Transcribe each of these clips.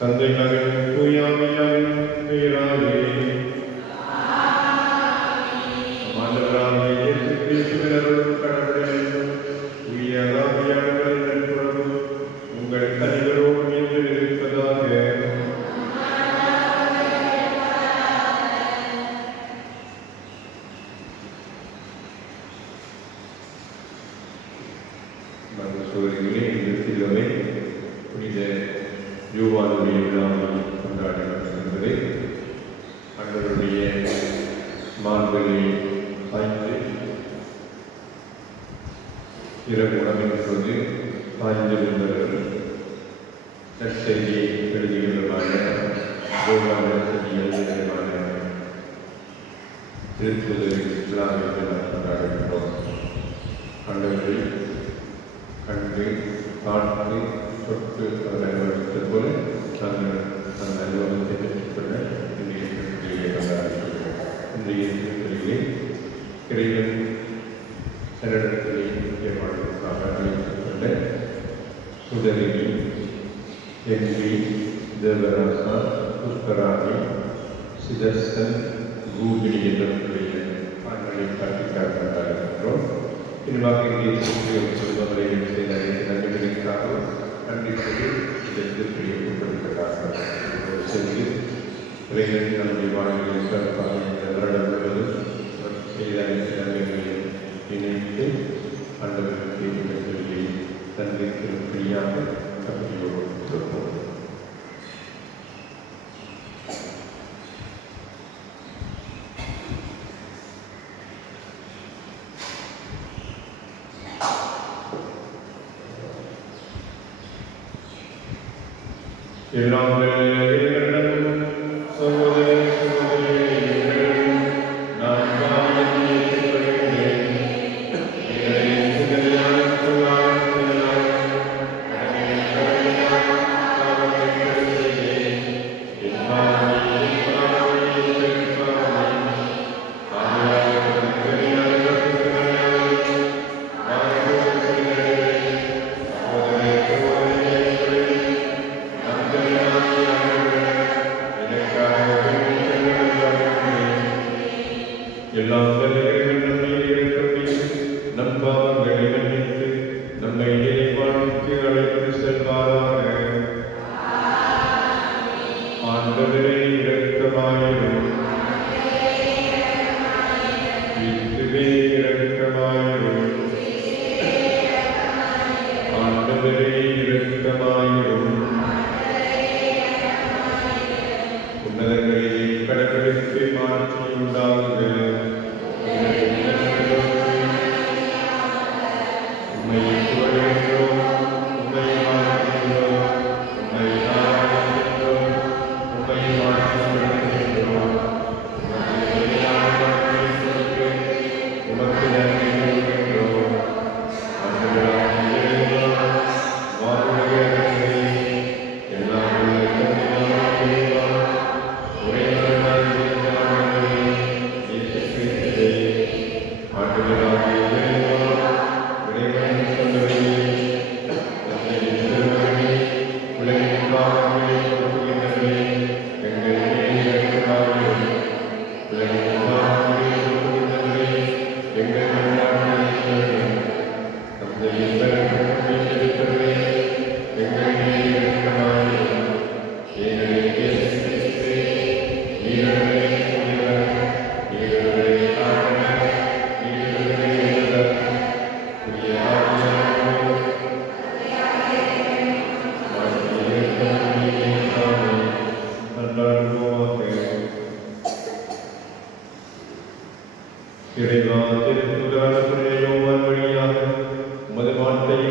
தந்தை மகன் தூயாமையாரின் பெயராலே ஆண்டவராகிய இயேசு கிறிஸ்துவின் அருளும் கடவுளின் தூய ஆவியானவரின் நட்புறவும் உங்கள் கனிகளோடும் என்று இருப்பதாக. சோதரிகளே, இந்த சிலுவை புனித யோவானுடைய விழாவை கொண்டாடுகின்றது. அன்றருடைய மார்பலை சாய்ந்து இரவு உணவின் போது சாய்ந்திருந்தவர்கள் நற்செய்தியை எழுதியுள்ளமான எழுதியுள்ளமான திருத்துதல் விழாவை கொண்டாடுகின்றோம். அன்றவர்கள் கண்டு பார்த்து தொட்டு அவர் அலுவலகத்தை போல நாங்கள் அந்த அலுவலகத்தை பெற்றுக்கொள்ள இன்றைய திருப்பதியை கொண்டாடுகிறோம். இன்றைய திருப்பதியிலே இறைவன் சரணத்திலே முக்கியமானதற்காக அழைத்துக் கொண்ட சுடரினி, என்வி, தேவராசா, புஷ்கராணி, சிதர்சன், கூகினி என்றவர்களுடைய ஆண்களை காட்டிக்காக கொண்டாடுகின்றோம். இனிமாக இங்கே சொல்பவரை செய்த நன்மைகளுக்காக நன்றி சொல்லி இதற்கு பிரியப்படுவதற்காக சென்று இறைவன் நம்முடைய வாழ்க்கையை சிறப்பாக இந்த வருடம் முழுவதும் செய்த அனைத்து நன்மைகளை நினைத்து ஆண்டவர்களுக்கு இந்த சொல்லி தந்தைக்கு பிரியாக கல்வியோடு கொடுப்போம். எல்லாம் இறைவா திருத்தூதரான புனித யோவான் வழியாக உமது வார்த்தையை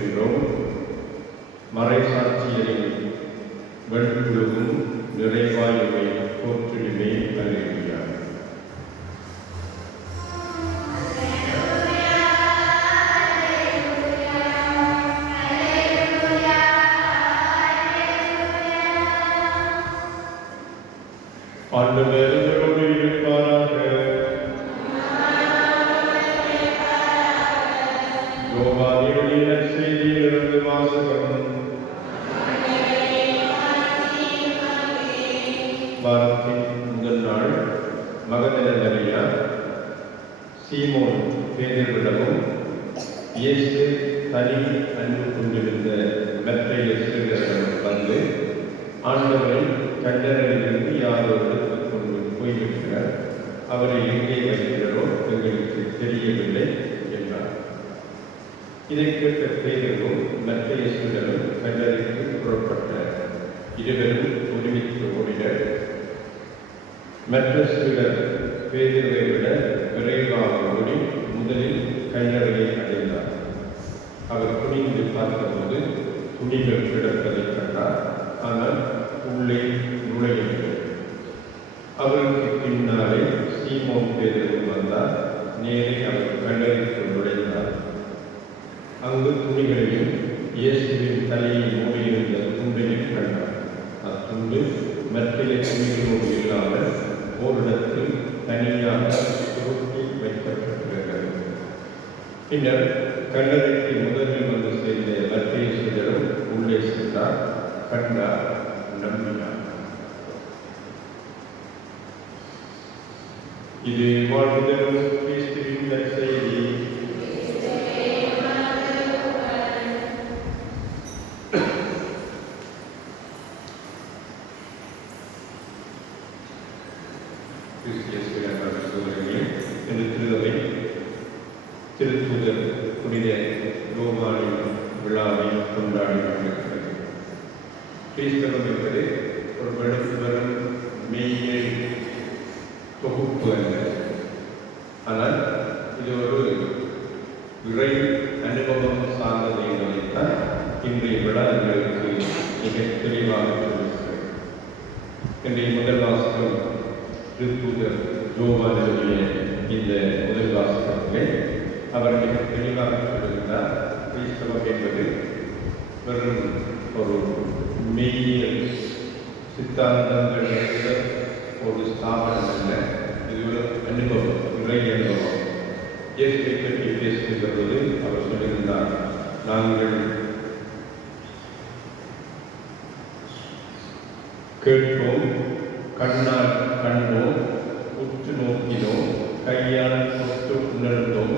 என்றோம். மறைசாட்சியரின் வெண்குழுவும் நிறைவாயுவை போற்றிடுமே. அல்லேலூயா. ஆண்டவர் உங்களோடு இருப்பாராக. யோவானின் நற்செய்தியிலிருந்து வாசகம். வாரத்தின் முதல் நாள் மகதலேன மரியா சீமோன் பேதுருவிடமும் இயேசு தனி அன்பு கொண்டிருந்த மற்றைய சிறுவர்களிடம் வந்து, ஆண்டவரை கண்டறிலிருந்து யாரோ எடுத்துக் கொண்டு போய்விட்டார், அவரை எங்கே வைக்கிறோ எங்களுக்கு தெரியவில்லை என்றார். இதை கேட்ட பேதுருவும் மற்றைய சிறுவரும் கண்டறிந்து புறப்பட்ட இருவரும் ஒருமித்து ஓடினர். மற்ற சிறுவர் பேதுருவை விட விரைவாக ஓடி முதலில் கல்லறையை அடைந்தார். அவர் குனிந்து பார்த்தபோது துணிகள் கிடப்பதைக் கண்டார். ஆனால் உள்ளே நுழையவில்லை. அவருக்கு பின்னாலே சீமோன் பேதுரு வந்தார். நேரே அவர் கல்லறைக்குள் நுழைந்தார். அங்கு துணிகளையும் இயேசுவின் தலையை மூடியிருந்த துண்டையும் கண்டார். அத்துண்டு மற்றைய துணிகளோடு இல்லாமல் ஓரிடத்தில் தனியாக சுருட்டி வைக்கப்பட்டிருக்கிறது. பின்னர் கல்லறைக்கு முதலில் வந்து சேர்ந்த மற்றைய சிலரும் உள்ளே சென்றார், கண்டார், நம்பினார். இது வாழ்வுதலும் கிறிஸ்துவின் நற்செய்தி. திருத்தூதர் புனித யோவானின் விழாவை கொண்டாடி கொண்டிருக்கிறது. கிறிஸ்தவம் என்பது ஒரு வெறும் மெய்யியல் தொகுப்பு அல்ல. ஆனால் இது ஒரு இறை அனுபவம் சார்ந்தது என்பதைத்தான் இன்றைய விழா எங்களுக்கு மிக தெளிவாக சொல்லுகிறது. இன்றைய முதல் வாசகம் திருத்தூதர் யோவான் எழுதிய இந்த முதல் வாசகத்திலே அவர் மிக தெளிவாக சொல்லுகிறார், கிறிஸ்தவம் என்பது வெறும் ஒரு மெய்யியல் சித்தாந்தங்கள் ஒரு ஸ்தாபனம் அல்ல. இது ஒரு அனுபவம், இறை அனுபவம். இயேசுவை பற்றி பேசுகின்ற போது அவர் சொல்லுகின்றார், நாங்கள் கேட்போம், கண்ணால் கண்டோம், உற்று நோக்கினோம், கையால் தொட்டு உணர்ந்தோம்,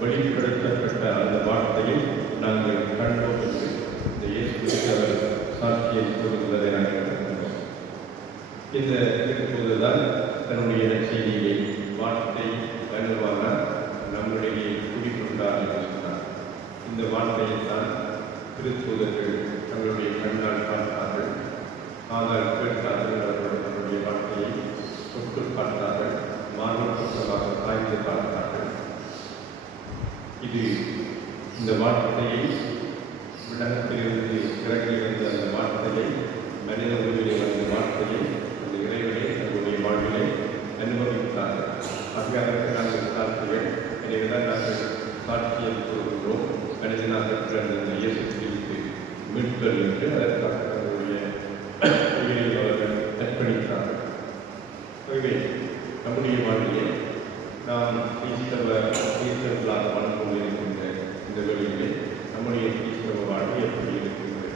வெளிப்படுத்தப்பட்ட அந்த வார்த்தையை நாங்கள் கண்டோம் என்று இந்த இயேசுவுக்கு அவர் சாட்சியை சொல்லுவதை நாங்கள் கண்டோம். இந்த திருப்போதுதான் தன்னுடைய நற்செய்தியை வார்த்தை வலுவான நம்முடைய குடிக்கொண்டார் என்று சொன்னார். இந்த வார்த்தையை தான் திருத்தூதர்கள் தங்களுடைய கண்ணால் பார்த்தார்கள், காதால் கேட்டார்கள், அவர்கள் தன்னுடைய வார்த்தையை தொட்டு பார்த்தார்கள், மார்புற்றமாக சாய்ந்து பார்த்தார்கள். இது இந்த வார்த்தையை விடத்திலிருந்து இறங்கி வந்த அந்த வார்த்தையை, மனித உருவிலே வந்த வார்த்தையை அந்த இறைவனை தங்களுடைய வாழ்விலை அனுபவித்தார்கள். அதற்கு நாங்கள் சாட்சிகள், எனவேதான் நாங்கள் சாட்சியை கூறுகிறோம். கணிதனாக பெற்ற அந்த இயேசு கிறிஸ்து மீட்பர் என்று அதற்காக தங்களுடைய உயிரை அவர்கள் அர்ப்பணித்தார்கள். ஆகவே நம்முடைய வாழ்விலே நாம் கிறிஸ்தவர்களாக வாழ்ந்து கொண்டிருக்கின்ற இந்த வேளையிலே நம்முடைய கிறிஸ்தவ வாழ்வு எப்படி இருக்கின்றது?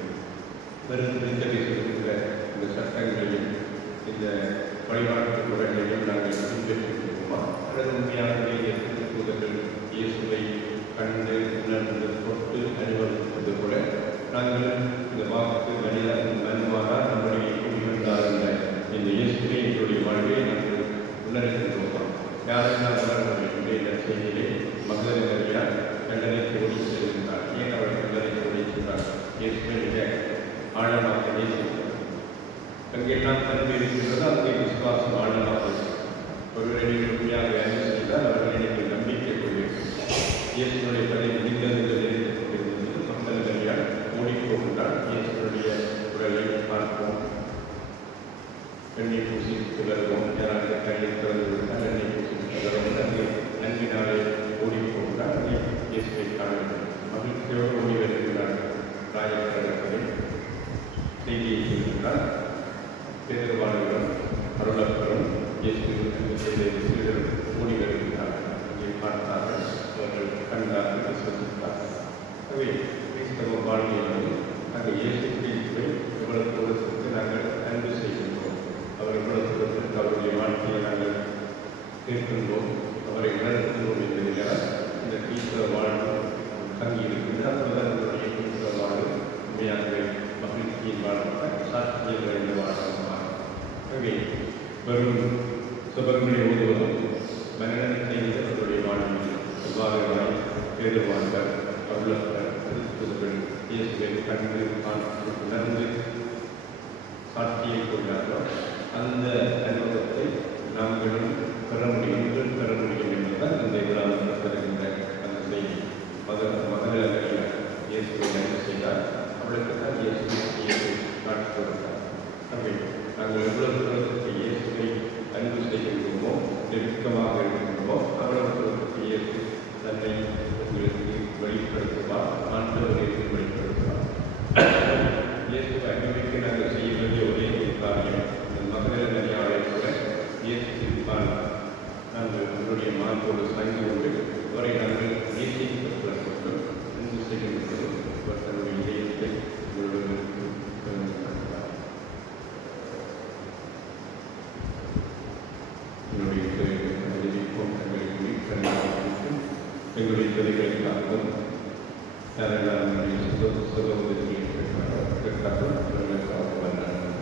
வருகின்ற சொல்கின்ற இந்த சட்டங்களையும் இந்த வழிபாட்டு முறைகளையும் நாங்கள் பின்பற்றிருக்கிறோமா? அல்லது உண்மையாகவே திருத்தூதர்கள் இயேசுவை கண்டு உணர்ந்து தொட்டு அனுபவிப்பது போல நாங்கள் இந்த வாக்கு மனுவாக நம்முடைய குடிகொண்டார் என்ற இந்த இயேசுவை எங்களுடைய வாழ்வை நாங்கள் உணர்கின்றோமா? யாரெல்லாம் உணர்வுடைய நற்செய்தியிலே மகதலேன மரியா கல்லறைக்கு ஓடி செல்கின்றார். ஏன் அவள் கல்லறைக்கு ஓடி சென்றார்? இயேசுவை மிக ஆழமாக நேசித்தார். அங்கெல்லாம் தன்மை இருக்கின்றதோ அங்கே விசுவாசம் ஆழமாக இருக்கும். ஒருவரை நீங்கள் உண்மையாக அன்பு செய்தால் அவர்களை நீங்கள் நம்பிக்கை கொண்டிருக்கும். இயேசுடைய பணி முடிந்தது என்று கொண்டிருந்தது மக்கள் எண்ணெய் பூசி வருவோம். யாராவது கையில் திறந்து விட்டால் எண்ணெய் பூசி வருவோம். அங்கே நன்றினாலே ஓடி போகிறார். அதை இயேசுவை காண வேண்டும். மகிழ்ச்சியோடு ஓடி வருகிறார்கள். ராயக்கடற்கரை செய்தியை சொல்கிறார். தேர்வாளர்களும் அருளப்பரும் இயேசு செய்த சீடரும் ஓடி வருகிறார்கள். அங்கே பார்த்தார்கள். அவர்கள் கண்டார்கள், விசுவசித்தார்கள். ஆகவே கிறிஸ்தவ வாழ்க்கையில் அங்கே இயேசு கிறிஸ்துவை எவ்வளவு தூரத்திற்கு நாங்கள் அன்பு செய்கின்றோம், அவர் எவ்வளவு தூரத்திற்கு அவருடைய வாழ்க்கையை நாங்கள் கேட்கின்றோம், அவரை உணர்கின்றோம் என்பதில் இந்த கிறிஸ்தவ வாழ்வு தங்கியிருக்கிறது. அப்பொழுது நம்முடைய கிறிஸ்தவ வாழ்வு உண்மையாகவே மகிழ்ச்சியின் வாழ்வாக சாட்சியம் நிறைந்த வாழ்வாக. ஆகவே வரும் சுபங்களை ஓதுவதும் மன்னனை செய்த அவருடைய வாழ்வில் எவ்வாறு தேடுவார்கள், அருளப்பர் கிறிஸ்துவர்கள் இயேசுவை கண்டு உணர்ந்து சாட்சியை கொண்டார்களோ அந்த அனுபவத்தை நாங்களும் பெற முடியும் என்பதுதான் இந்த இதில் தருகின்ற அந்த செய்தி. மகளிர் இயேசுவை நன்மை செய்தார், அவளுக்கு தான் இயேசு காட்சி கொடுத்தார். ஆகவே நாங்கள் எவ்வளவு தூரத்துக்கு இயேசுவை அன்பு செய்கின்றோமோ, நெருக்கமாக இருக்கின்றோமோ, அவ்வளவு தூரத்துக்கு இயேசு தன்னை உங்களுக்கு வெளிப்படுத்துவார், ஆண்டவருக்கு வெளிப்படுத்துவார். இயேசுவை அனுபவிக்க நாங்கள் செய்ய வேண்டிய ஒரே ஒரு காரியம், இந்த மகளிர் நடிகாலை கூட இயேசு இருப்பார். நாங்கள் உங்களுடைய மாற்றோடு சாய்ந்து கொண்டு அவரை நாங்கள் நேசிக்கப்பட கொண்டும் அன்பு செய்கின்றோம். தன்னுடைய இதயத்தை உங்களோடு என்னுடைய அறிவிப்போம். எங்களுடைய தொழில்களுக்காகவும் நம்முடைய சகோதரிகளுக்காகவும் வந்தார்கள்.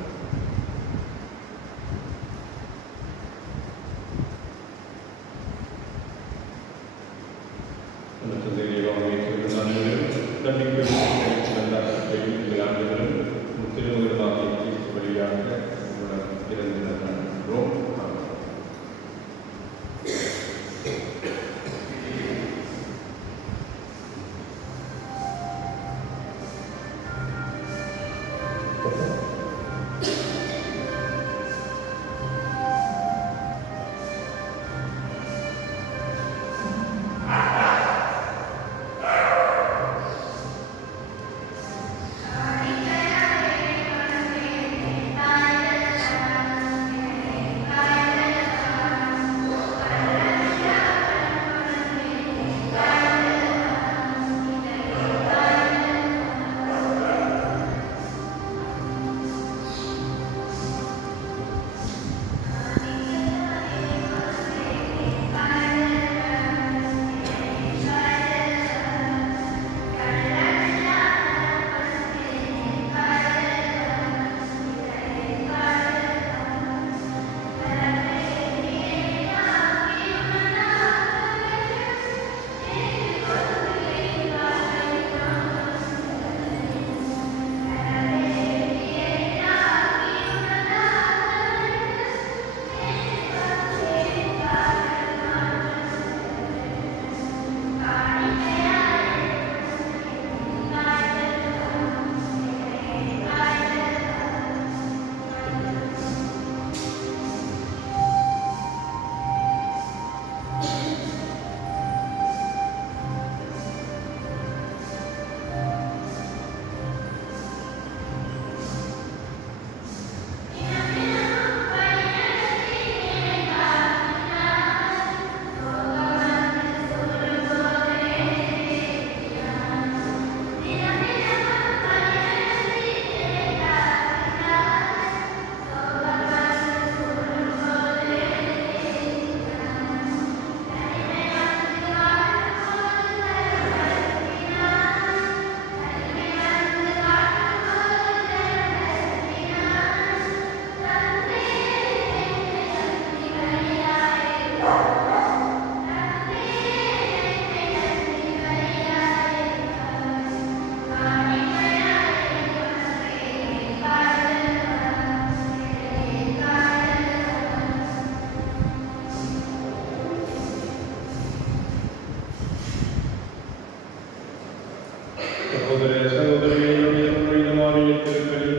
சகோதரர்களே, என்னுடைய புனிதமான திருப்பலி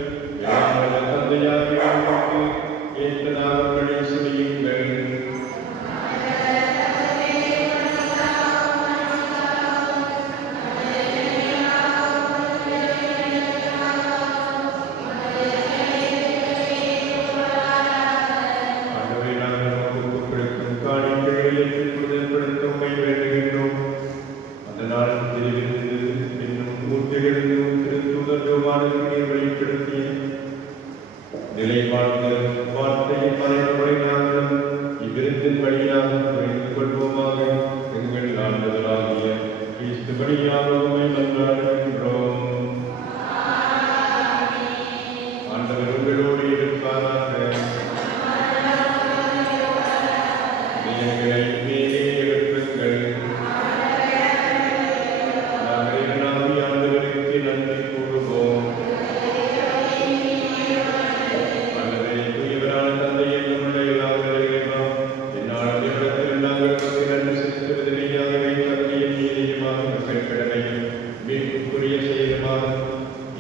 தந்தையாகிய திருவிருந்து என்னும் ஊற்றிலிருந்து திருத்தூதர்களுமானவர்களை வெளிப்படுத்திய நிலை வாழ்ந்த வார்த்தையின் மறைமுறை நாங்கள் இவ்விருந்தின் வழியாக புரிந்து கொள்வோமாக. எங்கள் ஆண்டவராகிய கிறிஸ்து வழியாக உம்மை மன்றாடுகின்றோம். ஆண்டவர் உங்களோடு இருப்பாராக. எங்களை மேலே எழுப்புங்கள். நாங்கள் இறைவனாகிய ஆண்டவருக்கு நன்றி கூறுவோம். ஆண்டவரே, தூயவரான தந்தையே, நம்முடைய எல்லாவற்றையும் இறைவா, என்னால் உம்மிடத்தில் நாங்கள் உமக்கு நன்றி செலுத்துவது மெய்யாகவே தகுதியும் நீதியுமாக மக்கள் கடமையும் மீட்புக்குரிய செயலுமாக.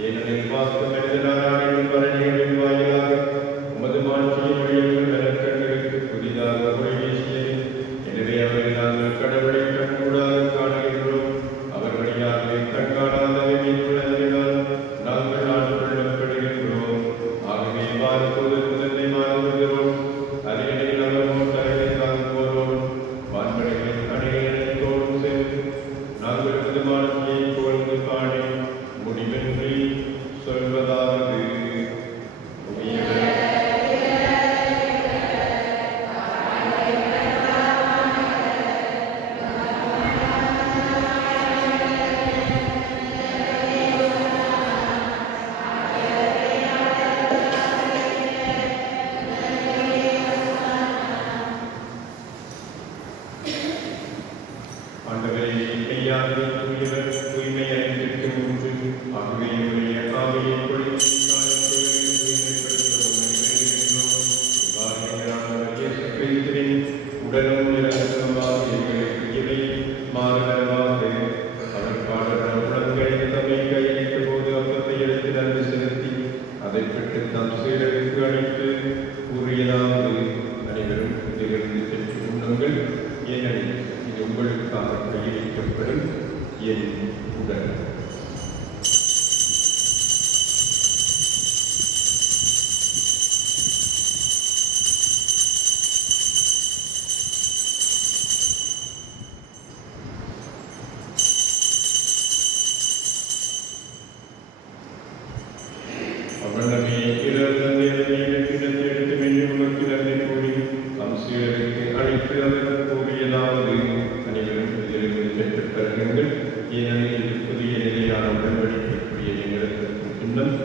ஏனெனில் வாக்கு மனிதனான வரணிகளின் வாயிலாக உமது மாட்சியின் வழியங்கள் நலக்கண்களுக்கு புதிதாக உரை வீசியது. எனவே அவரை நாங்கள் கடவுளை கண்கூடாக காணுகின்றோம். அவர் வழியாகவே கண்காணாதவை மீட்புள்ளதினால் நாங்கள் ஆட்கொள்ளப்படுகின்றோம். ஆகவே வாரப்போது முதன்மை மாறுகிறோம். அரியணையில் அவரோடு தலைமை தாங்குவோரோடும் வான்படைகளின் அணிகளோடும் சேர்ந்து நாங்கள் உமது மாட்சியை புகழ்ந்து பாடி முடிவின்றி சொல்வதாவது. ஆண்டவரே, மெய்யாகவே தூயவர், தூய்மை அறிந்திருக்க மூன்று. ஆகவே உடைய காவியை பொழிந்து உடலும் இரக்கமாக எங்களுக்கு இவை மாறுதலாக. அவர் பாடல் உடன்களை தம்மை கையளித்த போது அப்பத்தை எடுத்து நன்றி செலுத்தி அதை பெற்று தம் சீடருக்கு அளித்து கூறியதாவது: அனைவரும் இதிலிருந்து பெற்று உண்ணுங்கள், ஏனெனில் இது உங்களுக்காக கையளிக்கப்படும் என் உடல். அவனமே பிறர்தம் இடத்தை எடுத்து மென்று உமக்கு நன்றி கூறி தம் சீடருக்கு அழைத்து அவர் கூறியதாவது: அனைவரும் இதிலிருந்து பெற்றுப் பெறுங்கள், ஏனெனில் இது புதிய நிலையான உடன்படிக்கைக்குரிய எங்களுக்கு சின்னம்.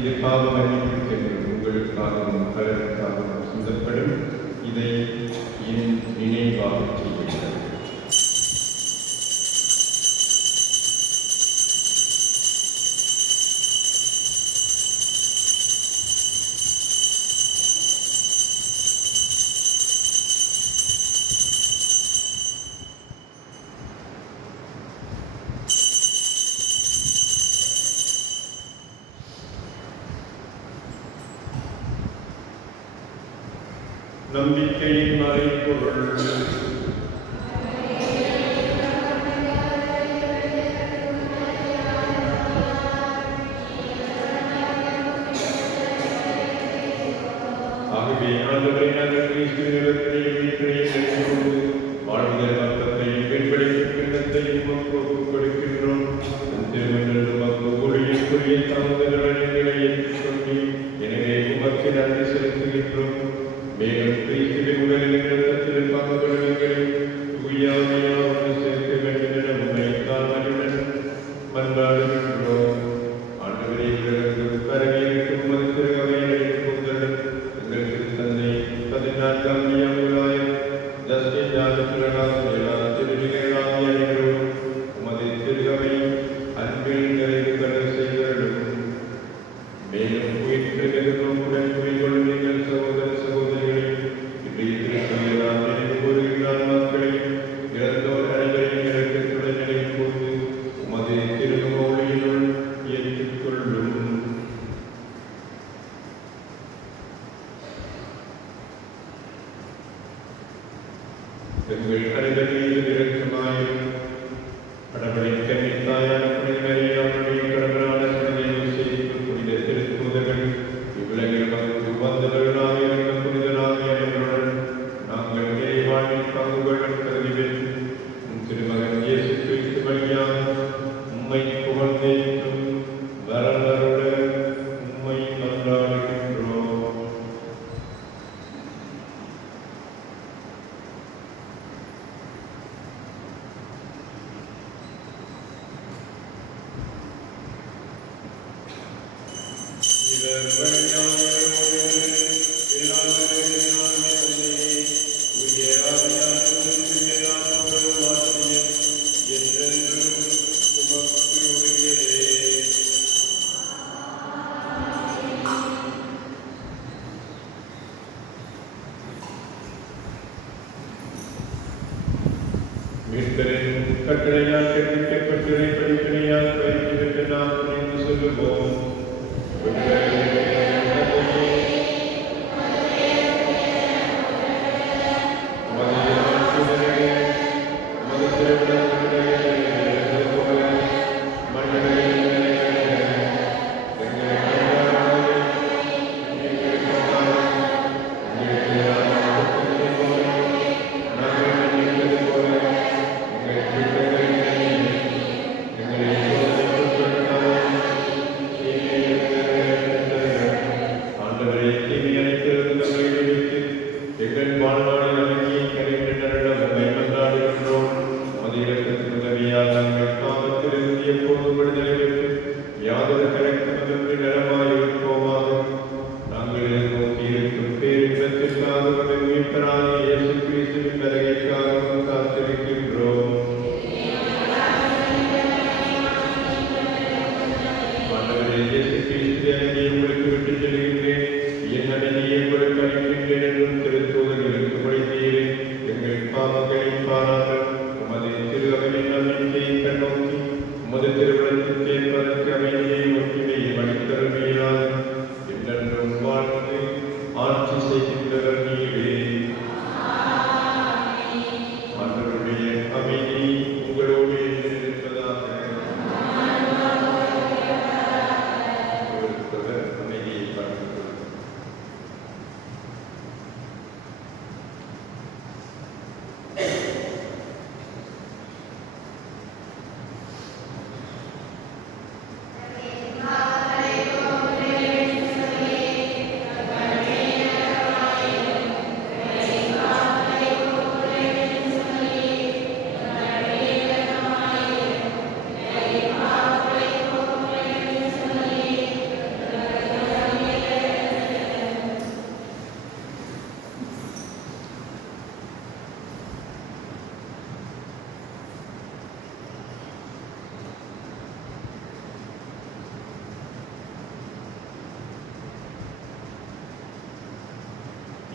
இது பாவ மன்னிப்புக்கென்று உங்களுக்காகவும் பலருக்காகவும் சிந்தப்படும். இதை என் நினைவாக செய்யுங்கள். நம்பிக்கையின் மறைபொருள். ஆகவே ஆண்டவரை நாங்கள் கிறிஸ்துவினிடத்திலே வாழ்வியல் வர்க்கத்தையும் வெண்படைக்கும் கிண்ணத்தையும் ஒப்புக் கொடுக்கின்றோம். திருமணம் உமக்கு ஊழியக்குரிய தாமதங்களை ஏற்றுக்கொண்டு எனவே உமக்கு நன்றி செலுத்துகின்றோம். மேலும் கிறிஸ்துவின் உடலில் இரத்தத்தில் பங்கு கொள்ளுங்களை தூயாமையோடு சேர்க்க வேண்டும் என உண்மைத்தான் அறிவுடன் மன்றாடுகின்றோம். ஆண்டவரே, இவர்களுக்கு பரவியிருக்கும் உமது திருகவையை கூந்தலும் எங்கள் திருத்தந்தை 14ஆம் நியமுலாயம் ஜஸ்டின் ஜானத்திலான திருவிழாவை அனைவரும் உமது திருகவை அன்பில் நிறைவு பெற செய்தலும். மேலும் உயிர் நோக்குடன் துணை கொள்ளும் எங்கள் சகோதர கட்டளையால் கற்பிக்கப்பட்டு படிப்பினையால் பயிற்சி நாம் புரிந்து சொல்லுவோம்.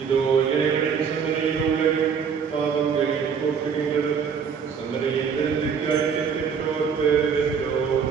இதோ இறைவனின் சிந்தனையில் உள்ளது, பாவங்களை போக்குகின்றது. சிந்தனையை திறந்து அழைக்க பெற்றோர் பேர் பெற்றோர்.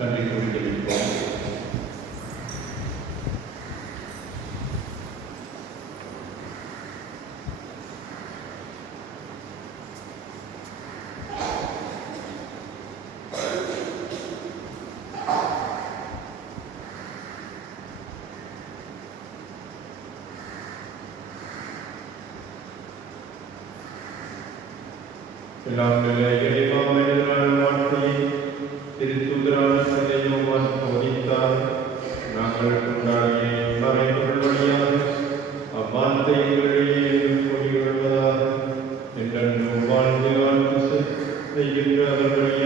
நன்றி கூறி தெரிவிப்போம். எல்லாம் நல்ல இறைவா மனிதரான வார்த்தையை திருத்தூதரான சதையோவான் போதித்தார். நாங்கள் கொண்டாடிய மறைபொருள் வழியாக அவ்வார்த்தை எங்களிடையே மொழி கொள்வதாக என்றென்றும் வாழ்ந்து ஆட்சி செய்கின்ற அவர்களை